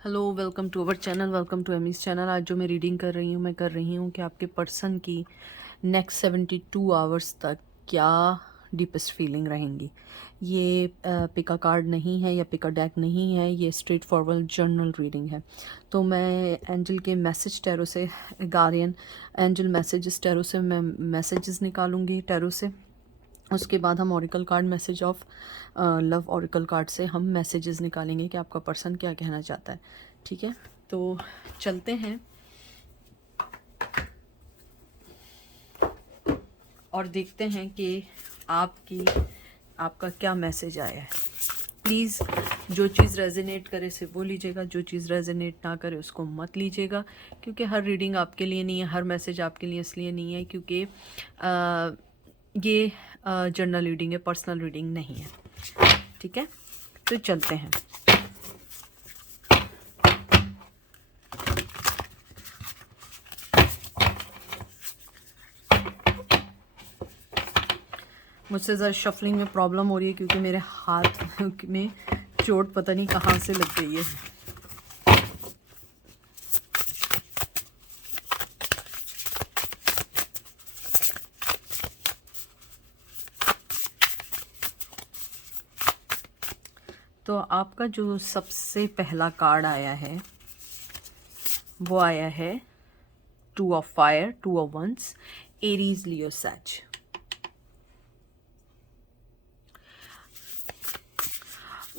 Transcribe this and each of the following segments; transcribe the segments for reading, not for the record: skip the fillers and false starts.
Hello, welcome to our channel, welcome to Amy's channel. आज जो मैं रीडिंग कर रही हूँ कि आपके पर्सन की नेक्स्ट 72 आवर्स तक क्या डीपेस्ट फीलिंग रहेंगी। ये पिका कार्ड नहीं है या पिका डेक नहीं है, ये स्ट्रेट फॉरवर्ड जर्नल रीडिंग है। तो मैं एंजल के मैसेज टैरो से, गार्डियन एंजल मैसेजेस टैरो से मैं मैसेजेस निकालूंगी टैरो से। उसके बाद हम oracle card message of love oracle card से हम मैसेजेस निकालेंगे कि आपका पर्सन क्या कहना चाहता है। ठीक है, तो चलते हैं और देखते हैं कि आपका क्या मैसेज आया है। प्लीज़ जो चीज़ रेजोनेट करे से वो लीजिएगा, जो चीज़ रेजोनेट ना करे उसको मत लीजिएगा, क्योंकि हर रीडिंग आपके लिए नहीं है, हर मैसेज आपके लिए इसलिए नहीं है क्योंकि ये जर्नल रीडिंग है, पर्सनल रीडिंग नहीं है। ठीक है, तो चलते हैं। मुझसे ज़रा शफलिंग में प्रॉब्लम हो रही है क्योंकि मेरे हाथ में चोट पता नहीं कहाँ से लग गई है। तो आपका जो सबसे पहला कार्ड आया है वो आया है two of fire, two of wands, Aries, Leo, Sag.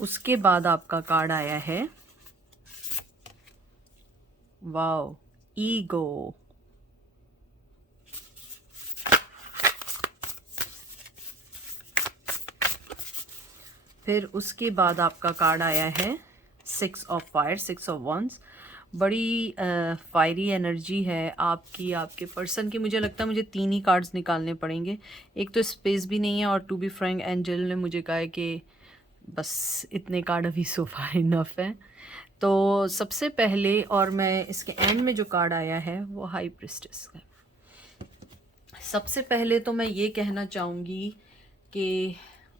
उसके बाद आपका कार्ड आया है वाओ, ईगो। फिर उसके बाद आपका कार्ड आया है six of fire, six of wands. बड़ी फायरी एनर्जी है आपकी, आपके पर्सन की। मुझे लगता है मुझे 3 ही कार्ड्स निकालने पड़ेंगे। एक तो स्पेस भी नहीं है, और टू बी फ्रैंक एंजल ने मुझे कहा है कि बस इतने कार्ड अभी सो फार इनफ है। तो सबसे पहले, और मैं इसके एंड में जो कार्ड आया है वो हाई प्रिस्टेस है। सबसे पहले तो मैं ये कहना चाहूँगी कि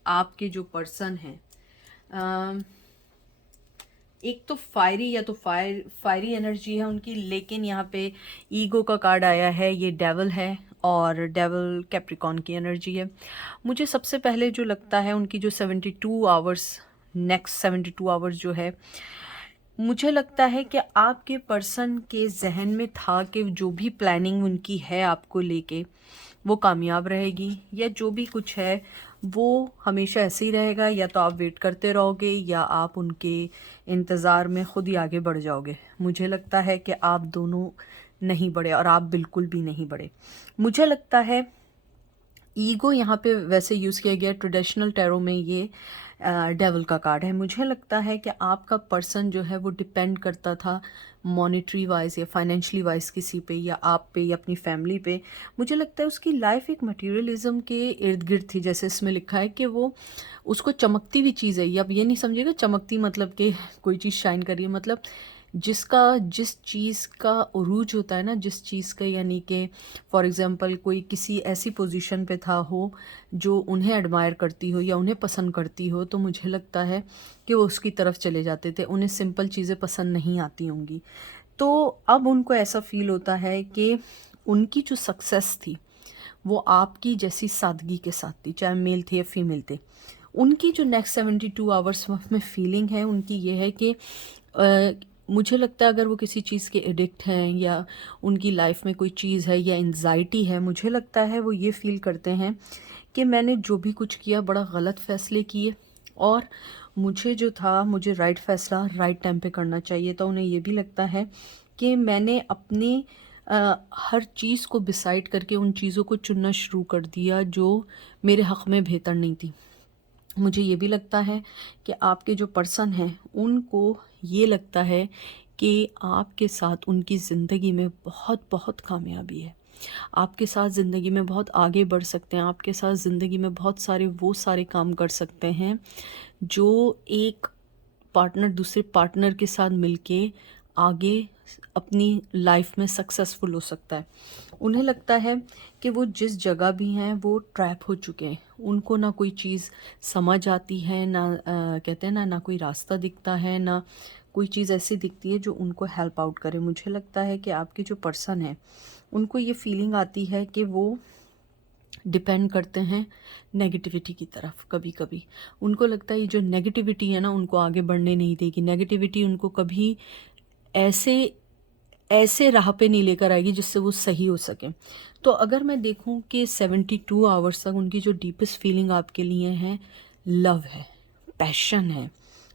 आपके जो पर्सन हैं, एक तो फायरी, या तो फायरी एनर्जी है उनकी, लेकिन यहाँ पे ईगो का कार्ड आया है, ये डेवल है, और डेवल कैप्रिकॉन की एनर्जी है। मुझे सबसे पहले जो लगता है उनकी जो 72 आवर्स, नेक्स्ट 72 आवर्स जो है, मुझे लगता है कि आपके पर्सन के जहन में था कि जो भी प्लानिंग उनकी है आपको लेके वो कामयाब रहेगी, या जो भी कुछ है वो हमेशा ऐसे ही रहेगा, या तो आप वेट करते रहोगे या आप उनके इंतज़ार में ख़ुद ही आगे बढ़ जाओगे। मुझे लगता है कि आप दोनों नहीं बढ़े, और आप बिल्कुल भी नहीं बढ़े। मुझे लगता है ईगो यहाँ पे वैसे यूज़ किया गया, ट्रेडिशनल टैरो में ये डेवल का कार्ड है। मुझे लगता है कि आपका पर्सन जो है वो डिपेंड करता था मॉनेटरी वाइज या फाइनेंशियली वाइज किसी पे, या आप पे, या अपनी फैमिली पे। मुझे लगता है उसकी लाइफ एक मटेरियलिज्म के इर्द गिर्द थी। जैसे इसमें लिखा है कि वो, उसको चमकती हुई चीज़ है ये, अब ये नहीं समझिएगा चमकती मतलब कि कोई चीज़ शाइन कर रही है, मतलब जिस चीज़ का उरूज होता है ना, जिस चीज़ का, यानी कि फॉर एग्ज़ाम्पल कोई किसी ऐसी पोजीशन पे था हो जो उन्हें एडमायर करती हो या उन्हें पसंद करती हो, तो मुझे लगता है कि वो उसकी तरफ चले जाते थे। उन्हें सिंपल चीज़ें पसंद नहीं आती होंगी, तो अब उनको ऐसा फ़ील होता है कि उनकी जो सक्सेस थी वो आपकी जैसी सादगी के साथ थी, चाहे मेल थे या फीमेल थे। उनकी जो नेक्स्ट 72 आवर्स में फीलिंग है उनकी ये है कि मुझे लगता है अगर वो किसी चीज़ के एडिक्ट हैं, या उनकी लाइफ में कोई चीज़ है या एंजाइटी है, मुझे लगता है वो ये फ़ील करते हैं कि मैंने जो भी कुछ किया बड़ा गलत फ़ैसले किए, और मुझे जो था, मुझे राइट फ़ैसला राइट टाइम पे करना चाहिए था। उन्हें ये भी लगता है कि मैंने अपने हर चीज़ को डिसाइड करके उन चीज़ों को चुनना शुरू कर दिया जो मेरे हक़ में बेहतर नहीं थी। मुझे ये भी लगता है कि आपके जो पर्सन हैं उनको ये लगता है कि आपके साथ उनकी ज़िंदगी में बहुत बहुत कामयाबी है। आपके साथ ज़िंदगी में बहुत आगे बढ़ सकते हैं, आपके साथ ज़िंदगी में बहुत सारे वो सारे काम कर सकते हैं जो एक पार्टनर दूसरे पार्टनर के साथ मिलके आगे अपनी लाइफ में सक्सेसफुल हो सकता है। उन्हें लगता है कि वो जिस जगह भी हैं वो ट्रैप हो चुके हैं। उनको ना कोई चीज़ समझ आती है, ना कहते हैं ना कोई रास्ता दिखता है, ना कोई चीज़ ऐसी दिखती है जो उनको हेल्प आउट करे। मुझे लगता है कि आपके जो पर्सन है उनको ये फीलिंग आती है कि वो डिपेंड करते हैं नेगेटिविटी की तरफ। कभी कभी उनको लगता है ये जो नेगेटिविटी है ना उनको आगे बढ़ने नहीं देगी, नेगेटिविटी उनको कभी ऐसे ऐसे राह पे नहीं लेकर आएगी जिससे वो सही हो सके। तो अगर मैं देखूं कि 72 आवर्स तक उनकी जो डीपेस्ट फीलिंग आपके लिए है लव है, पैशन है।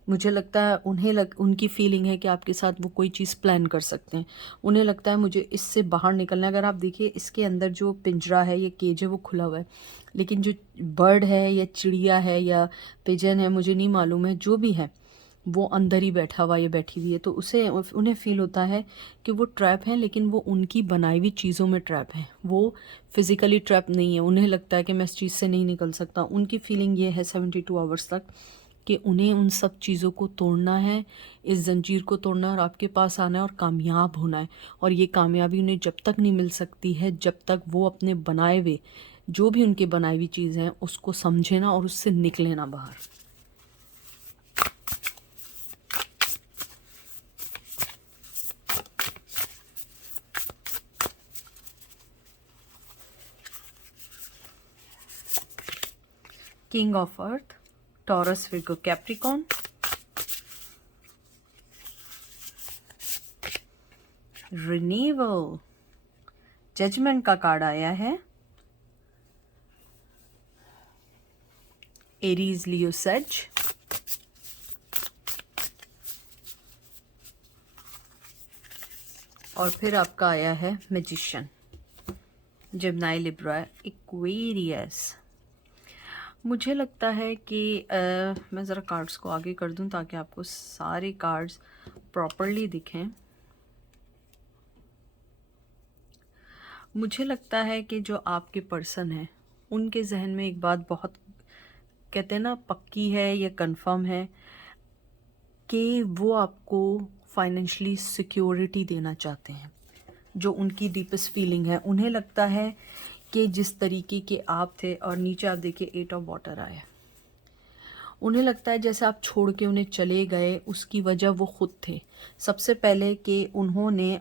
मुझे लगता है उनकी फीलिंग है कि आपके साथ वो कोई चीज़ प्लान कर सकते हैं। उन्हें लगता है मुझे इससे बाहर निकलना है। अगर आप देखिए इसके अंदर जो पिंजरा है, ये केज है, वो खुला हुआ है, लेकिन जो बर्ड है या चिड़िया है या पिजन है, मुझे नहीं मालूम है, जो भी है वो अंदर ही बैठा हुआ या बैठी हुई है। तो उन्हें फील होता है कि वो ट्रैप है, लेकिन वो उनकी बनाई हुई चीज़ों में ट्रैप है, वो फिज़िकली ट्रैप नहीं है। उन्हें लगता है कि मैं इस चीज़ से नहीं निकल सकता। उनकी फीलिंग ये है 72 आवर्स तक कि उन्हें उन सब चीज़ों को तोड़ना है, इस जंजीर को तोड़ना है और आपके पास आना है और कामयाब होना है। और ये कामयाबी उन्हें जब तक नहीं मिल सकती है जब तक वो अपने बनाए हुए, जो भी उनके बनाई हुई चीज़ हैं, उसको समझे ना और उससे निकले ना बाहर। King of earth, Taurus, Virgo, Capricorn, renewal, judgement का कार्ड आया है, एरीज, लियो, सेज, और फिर आपका आया है मैजिशियन, जेमिनी, लिब्रा, एक्वेरियस। मुझे लगता है कि मैं ज़रा कार्ड्स को आगे कर दूं ताकि आपको सारे कार्ड्स प्रॉपरली दिखें। मुझे लगता है कि जो आपके पर्सन है उनके जहन में एक बात बहुत, कहते हैं ना, पक्की है या कंफर्म है कि वो आपको फाइनेंशियली सिक्योरिटी देना चाहते हैं। जो उनकी डीपेस्ट फीलिंग है, उन्हें लगता है कि जिस तरीके के आप थे, और नीचे आप देखिए 8 ऑफ वाटर आया, उन्हें लगता है जैसे आप छोड़ के उन्हें चले गए उसकी वजह वो खुद थे। सबसे पहले कि उन्होंने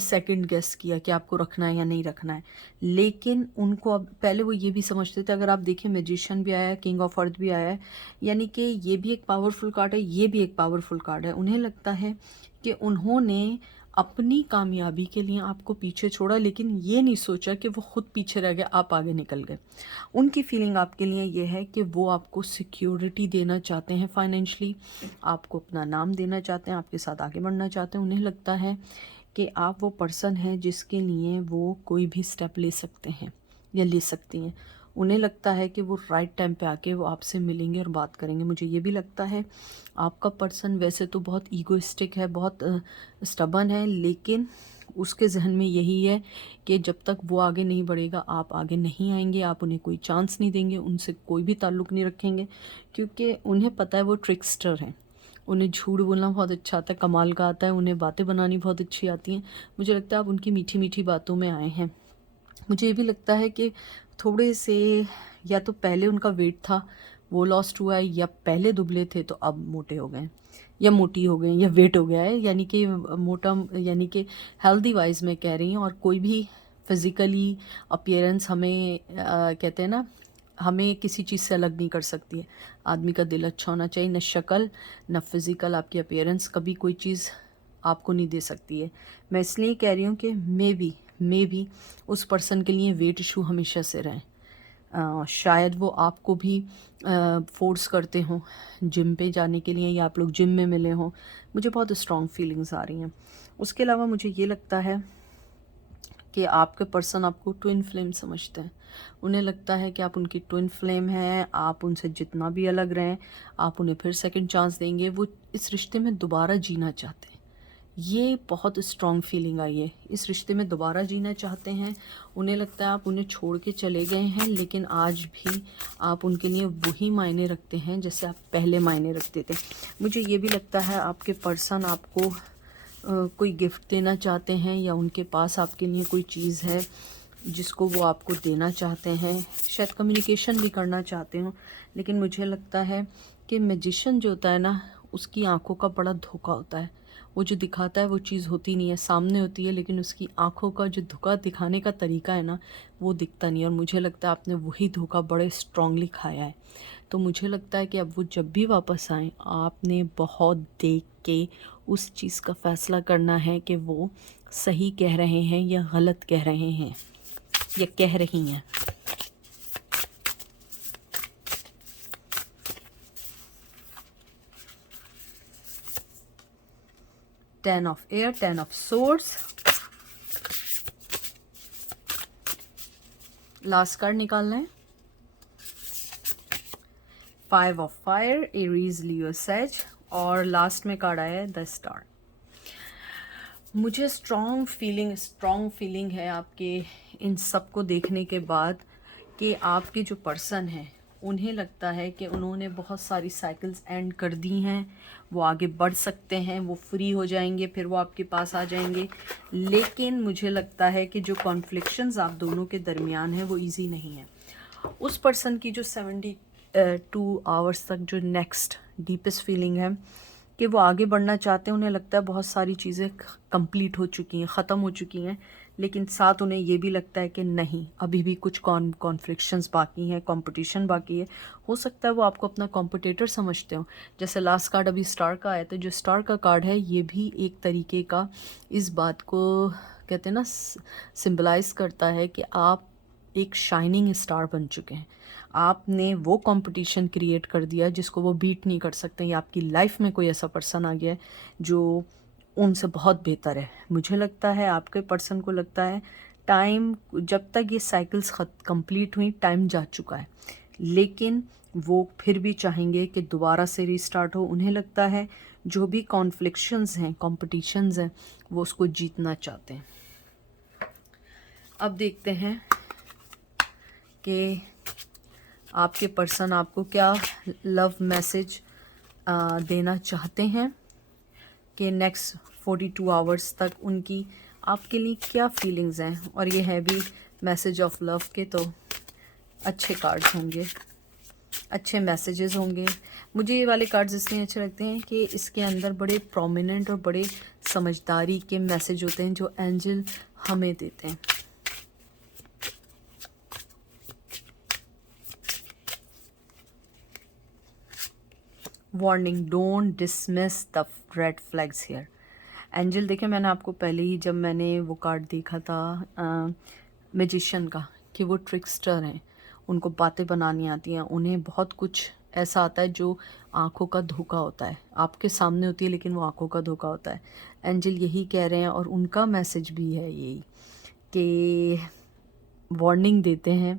सेकंड गेस किया कि आपको रखना है या नहीं रखना है, लेकिन उनको अब, पहले वो ये भी समझते थे, अगर आप देखें मैजिशियन भी आया है, किंग ऑफ अर्थ भी आया है, यानी कि ये भी एक पावरफुल कार्ड है, ये भी एक पावरफुल कार्ड है। उन्हें लगता है कि उन्होंने अपनी कामयाबी के लिए आपको पीछे छोड़ा, लेकिन ये नहीं सोचा कि वो खुद पीछे रह गए, आप आगे निकल गए। उनकी फीलिंग आपके लिए ये है कि वो आपको सिक्योरिटी देना चाहते हैं फाइनेंशली, आपको अपना नाम देना चाहते हैं, आपके साथ आगे बढ़ना चाहते हैं। उन्हें लगता है कि आप वो पर्सन हैं जिसके लिए वो कोई भी स्टेप ले सकते हैं या ले सकती हैं। उन्हें लगता है कि वो राइट टाइम पे आके वो आपसे मिलेंगे और बात करेंगे। मुझे ये भी लगता है आपका पर्सन वैसे तो बहुत ईगोइस्टिक है, बहुत स्टबन है, लेकिन उसके जहन में यही है कि जब तक वो आगे नहीं बढ़ेगा आप आगे नहीं आएंगे, आप उन्हें कोई चांस नहीं देंगे, उनसे कोई भी ताल्लुक़ नहीं रखेंगे, क्योंकि उन्हें पता है वो ट्रिकस्टर हैं। उन्हें झूठ बोलना बहुत अच्छा आता है, कमाल का आता है, उन्हें बातें बनानी बहुत अच्छी आती हैं। मुझे लगता है आप उनकी मीठी मीठी बातों में आए हैं। मुझे ये भी लगता है कि थोड़े से, या तो पहले उनका वेट था वो लॉस्ट हुआ है, या पहले दुबले थे तो अब मोटे हो गए, या मोटी हो गए, या वेट हो गया है, यानी कि मोटा, यानी कि हेल्दी वाइज मैं कह रही हूँ। और कोई भी फिज़िकली अपीयरेंस हमें कहते हैं ना, हमें किसी चीज़ से अलग नहीं कर सकती है। आदमी का दिल अच्छा होना चाहिए, न शक्ल न फिज़िकल आपकी अपीयरेंस कभी कोई चीज़ आपको नहीं दे सकती है। मैं इसलिए कह रही हूँ कि मे बी उस पर्सन के लिए वेट इशू हमेशा से रहे। शायद वो आपको भी फोर्स करते हों जिम पे जाने के लिए, या आप लोग जिम में मिले हों। मुझे बहुत स्ट्रॉन्ग फीलिंग्स आ रही हैं। उसके अलावा मुझे ये लगता है कि आपके पर्सन आपको ट्विन फ्लेम समझते हैं। उन्हें लगता है कि आप उनकी ट्विन फ्लेम हैं, आप उनसे जितना भी अलग रहें आप उन्हें फिर सेकंड चांस देंगे। वो इस रिश्ते में दोबारा जीना चाहते हैं। ये बहुत स्ट्रॉन्ग फीलिंग आई है, इस रिश्ते में दोबारा जीना चाहते हैं। उन्हें लगता है आप उन्हें छोड़ के चले गए हैं, लेकिन आज भी आप उनके लिए वही मायने रखते हैं जैसे आप पहले मायने रखते थे। मुझे ये भी लगता है आपके पर्सन आपको कोई गिफ्ट देना चाहते हैं, या उनके पास आपके लिए कोई चीज़ है जिसको वो आपको देना चाहते हैं। शायद कम्युनिकेशन भी करना चाहते हो, लेकिन मुझे लगता है कि मैजिशियन जो होता है ना, उसकी आंखों का बड़ा धोखा होता है। वो जो दिखाता है वो चीज़ होती नहीं है, सामने होती है, लेकिन उसकी आंखों का जो धोखा दिखाने का तरीका है ना, वो दिखता नहीं है। और मुझे लगता है आपने वही धोखा बड़े स्ट्रांगली खाया है। तो मुझे लगता है कि अब वो जब भी वापस आएँ, आपने बहुत देख के उस चीज़ का फ़ैसला करना है कि वो सही कह रहे हैं या गलत कह रहे हैं या कह रही हैं। Ten of air, ten of swords, last card निकालना है। Five of fire, Aries, Leo, says, और लास्ट में कार्ड आया है द स्टार। मुझे स्ट्रॉन्ग फीलिंग है आपके इन सब को देखने के बाद कि आपके जो पर्सन हैं उन्हें लगता है कि उन्होंने बहुत सारी साइकिल्स एंड कर दी हैं, वो आगे बढ़ सकते हैं, वो फ्री हो जाएंगे, फिर वो आपके पास आ जाएंगे। लेकिन मुझे लगता है कि जो कॉन्फ्लिक्शंस आप दोनों के दरमियान है वो इजी नहीं है। उस पर्सन की जो 72 आवर्स तक जो नेक्स्ट डीपेस्ट फीलिंग है कि वो आगे बढ़ना चाहते हैं, उन्हें लगता है बहुत सारी चीज़ें कंप्लीट हो चुकी हैं, ख़त्म हो चुकी हैं, लेकिन साथ उन्हें ये भी लगता है कि नहीं, अभी भी कुछ कॉन्फ्लिक्शंस बाकी हैं, कंपटीशन बाकी है। हो सकता है वो आपको अपना कॉम्पिटिटर समझते हो। जैसे लास्ट कार्ड अभी स्टार का आया था, जो स्टार का कार्ड है ये भी एक तरीके का इस बात को कहते हैं ना, सिम्बलाइज़ करता है कि आप एक शाइनिंग स्टार बन चुके हैं। आपने वो कंपटीशन क्रिएट कर दिया जिसको वो बीट नहीं कर सकते, या आपकी लाइफ में कोई ऐसा पर्सन आ गया है जो उनसे बहुत बेहतर है। मुझे लगता है आपके पर्सन को लगता है टाइम, जब तक ये साइकिल्स कंप्लीट हुई टाइम जा चुका है, लेकिन वो फिर भी चाहेंगे कि दोबारा से रीस्टार्ट हो। उन्हें लगता है जो भी कॉन्फ्लिक्शंस हैं, कॉम्पिटिशन्स हैं, वो उसको जीतना चाहते हैं। अब देखते हैं कि आपके पर्सन आपको क्या लव मैसेज देना चाहते हैं, कि नेक्स्ट 42 आवर्स तक उनकी आपके लिए क्या फीलिंग्स हैं। और ये है भी मैसेज ऑफ लव के, तो अच्छे कार्ड्स होंगे, अच्छे मैसेजेस होंगे। मुझे ये वाले कार्ड्स इसलिए अच्छे लगते हैं कि इसके अंदर बड़े प्रोमिनेंट और बड़े समझदारी के मैसेज होते हैं जो एंजल हमें देते हैं। Warning, don't dismiss the red flags here. Angel देखें, मैंने आपको पहले ही जब मैंने वो कार्ड देखा था मैजिशियन का, कि वो ट्रिक्स्टर हैं, उनको बातें बनानी आती हैं, उन्हें बहुत कुछ ऐसा आता है जो आंखों का धोखा होता है, आपके सामने होती है लेकिन वो आंखों का धोखा होता है। एंजल यही कह रहे हैं और उनका मैसेज भी है यही कि वार्निंग देते हैं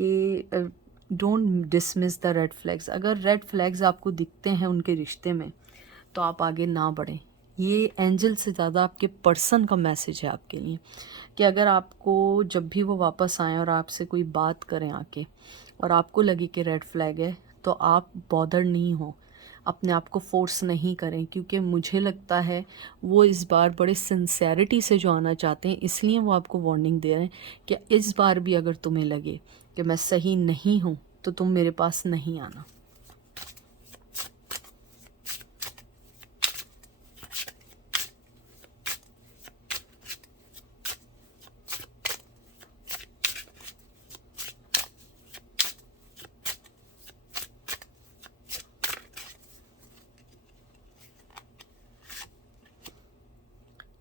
कि don't dismiss the red flags. अगर रेड फ्लैग्स आपको दिखते हैं उनके रिश्ते में तो आप आगे ना बढ़ें। ये एंजल से ज़्यादा आपके पर्सन का मैसेज है आपके लिए, कि अगर आपको जब भी वो वापस आएँ और आपसे कोई बात करें आके और आपको लगे कि रेड फ्लैग है, तो आप बॉदर नहीं हो, अपने आप को फोर्स नहीं करें, क्योंकि मुझे लगता है वो इस बार बड़े सिंसेरिटी से जो आना चाहते हैं, इसलिए वो आपको वार्निंग दे रहे हैं कि इस बार भी अगर तुम्हें लगे कि मैं सही नहीं हूँ तो तुम मेरे पास नहीं आना।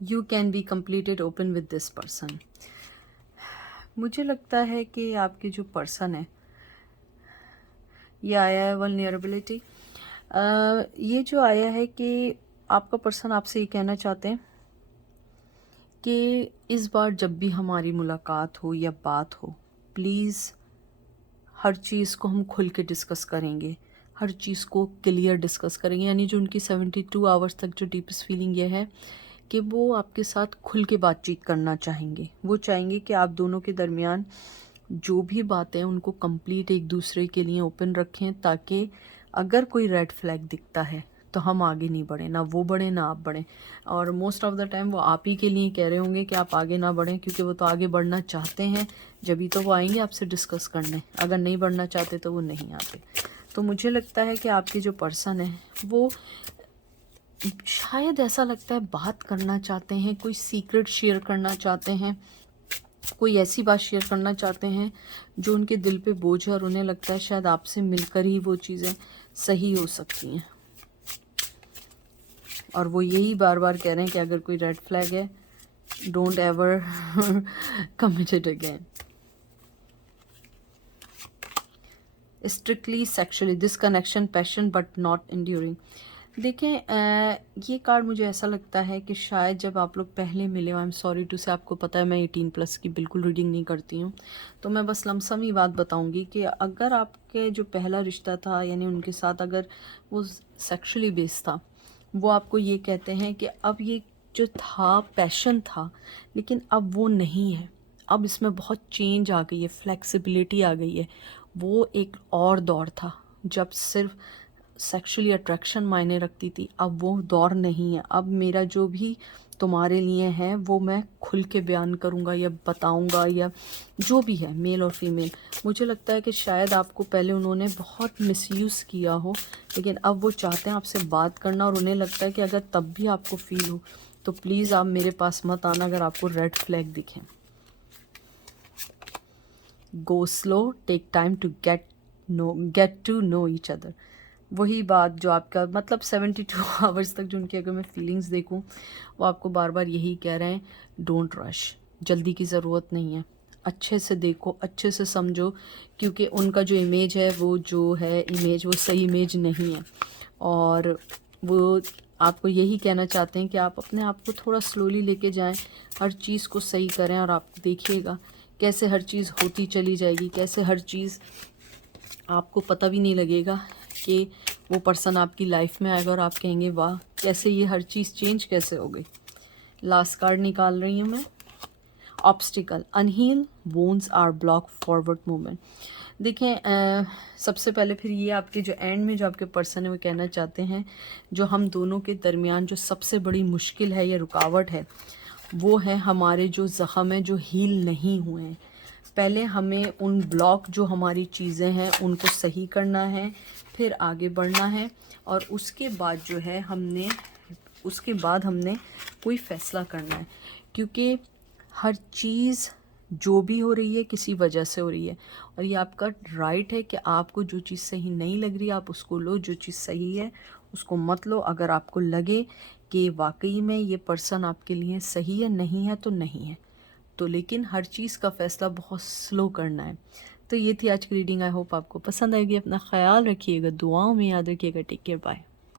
You can be completed open with this person. मुझे लगता है कि आपके जो पर्सन है, ये आया है वल्नरेबिलिटी। ये जो आया है कि आपका पर्सन आपसे ये कहना चाहते हैं कि इस बार जब भी हमारी मुलाकात हो या बात हो, प्लीज़ हर चीज़ को हम खुल के डिस्कस करेंगे, हर चीज़ को क्लियर डिस्कस करेंगे। यानी जो उनकी 72 आवर्स तक जो डीपेस्ट फीलिंग ये है कि वो आपके साथ खुल के बातचीत करना चाहेंगे। वो चाहेंगे कि आप दोनों के दरमियान जो भी बातें हैं उनको कंप्लीट एक दूसरे के लिए ओपन रखें, ताकि अगर कोई रेड फ्लैग दिखता है तो हम आगे नहीं बढ़ें, ना वो बढ़ें ना आप बढ़ें। और मोस्ट ऑफ़ द टाइम वो आप ही के लिए कह रहे होंगे कि आप आगे ना बढ़ें, क्योंकि वो तो आगे बढ़ना चाहते हैं, जब भी तो वो आएंगे आपसे डिस्कस करने। अगर नहीं बढ़ना चाहते तो वो नहीं आते। तो मुझे लगता है कि आपके जो पर्सन है वो शायद ऐसा लगता है बात करना चाहते हैं, कोई सीक्रेट शेयर करना चाहते हैं, कोई ऐसी बात शेयर करना चाहते हैं जो उनके दिल पे बोझ है और उन्हें लगता है शायद आपसे मिलकर ही वो चीज़ें सही हो सकती हैं। और वो यही बार बार कह रहे हैं कि अगर कोई रेड फ्लैग है, don't ever commit it again. Strictly sexually this connection passion but not enduring. देखें ये कार्ड मुझे ऐसा लगता है कि शायद जब आप लोग पहले मिले हो, आई एम सॉरी टू से, आपको पता है मैं 18+ की बिल्कुल रीडिंग नहीं करती हूँ, तो मैं बस लमसम ही बात बताऊँगी कि अगर आपके जो पहला रिश्ता था यानी उनके साथ अगर वो सेक्सुअली बेस्ड था, वो आपको ये कहते हैं कि अब ये जो था पैशन था लेकिन अब वो नहीं है, अब इसमें बहुत चेंज आ गई है, फ्लेक्सिबिलिटी आ गई है। वो एक और दौर था जब सिर्फ सेक्सुअली अट्रैक्शन मायने रखती थी, अब वो दौर नहीं है। अब मेरा जो भी तुम्हारे लिए है वो मैं खुल के बयान करूँगा या बताऊँगा, या जो भी है मेल और फीमेल। मुझे लगता है कि शायद आपको पहले उन्होंने बहुत मिसयूज़ किया हो, लेकिन अब वो चाहते हैं आपसे बात करना, और उन्हें लगता है कि अगर तब भी आपको फील हो तो प्लीज़ आप मेरे पास मत आना अगर आपको रेड फ्लैग दिखें। Go slow, take time to get to know each other. वही बात जो आपका मतलब 72 आवर्स तक जो उनकी अगर मैं फीलिंग्स देखूं, वो आपको बार बार यही कह रहे हैं, डोंट रश, जल्दी की ज़रूरत नहीं है, अच्छे से देखो, अच्छे से समझो, क्योंकि उनका जो इमेज है वो जो है इमेज वो सही इमेज नहीं है। और वो आपको यही कहना चाहते हैं कि आप अपने आप को थोड़ा स्लोली लेके जाएं, हर चीज़ को सही करें, और आप देखिएगा कैसे हर चीज़ होती चली जाएगी, कैसे हर चीज़ आपको पता भी नहीं लगेगा कि वो पर्सन आपकी लाइफ में आएगा और आप कहेंगे वाह कैसे ये हर चीज़ चेंज कैसे हो गई। लास्ट कार्ड निकाल रही हूँ मैं, obstacle, unhealed wounds are block forward movement. देखें सबसे पहले फिर ये आपके जो एंड में जो आपके पर्सन है वो कहना चाहते हैं, जो हम दोनों के दरमियान जो सबसे बड़ी मुश्किल है या रुकावट है वो है हमारे जो ज़ख़म है जो हील नहीं हुए हैं। पहले हमें उन ब्लॉक जो हमारी चीज़ें हैं उनको सही करना है, फिर आगे बढ़ना है, और उसके बाद जो है उसके बाद हमने कोई फ़ैसला करना है, क्योंकि हर चीज़ जो भी हो रही है किसी वजह से हो रही है, और ये आपका राइट है कि आपको जो चीज़ सही नहीं लग रही आप उसको लो, जो चीज़ सही है उसको मत लो। अगर आपको लगे कि वाकई में ये पर्सन आपके लिए सही है, नहीं है तो नहीं है, तो लेकिन हर चीज़ का फ़ैसला बहुत स्लो करना है। तो ये थी आज की रीडिंग, आई होप आपको पसंद आएगी। अपना ख्याल रखिएगा, दुआओं में याद रखिएगा। Take care, bye.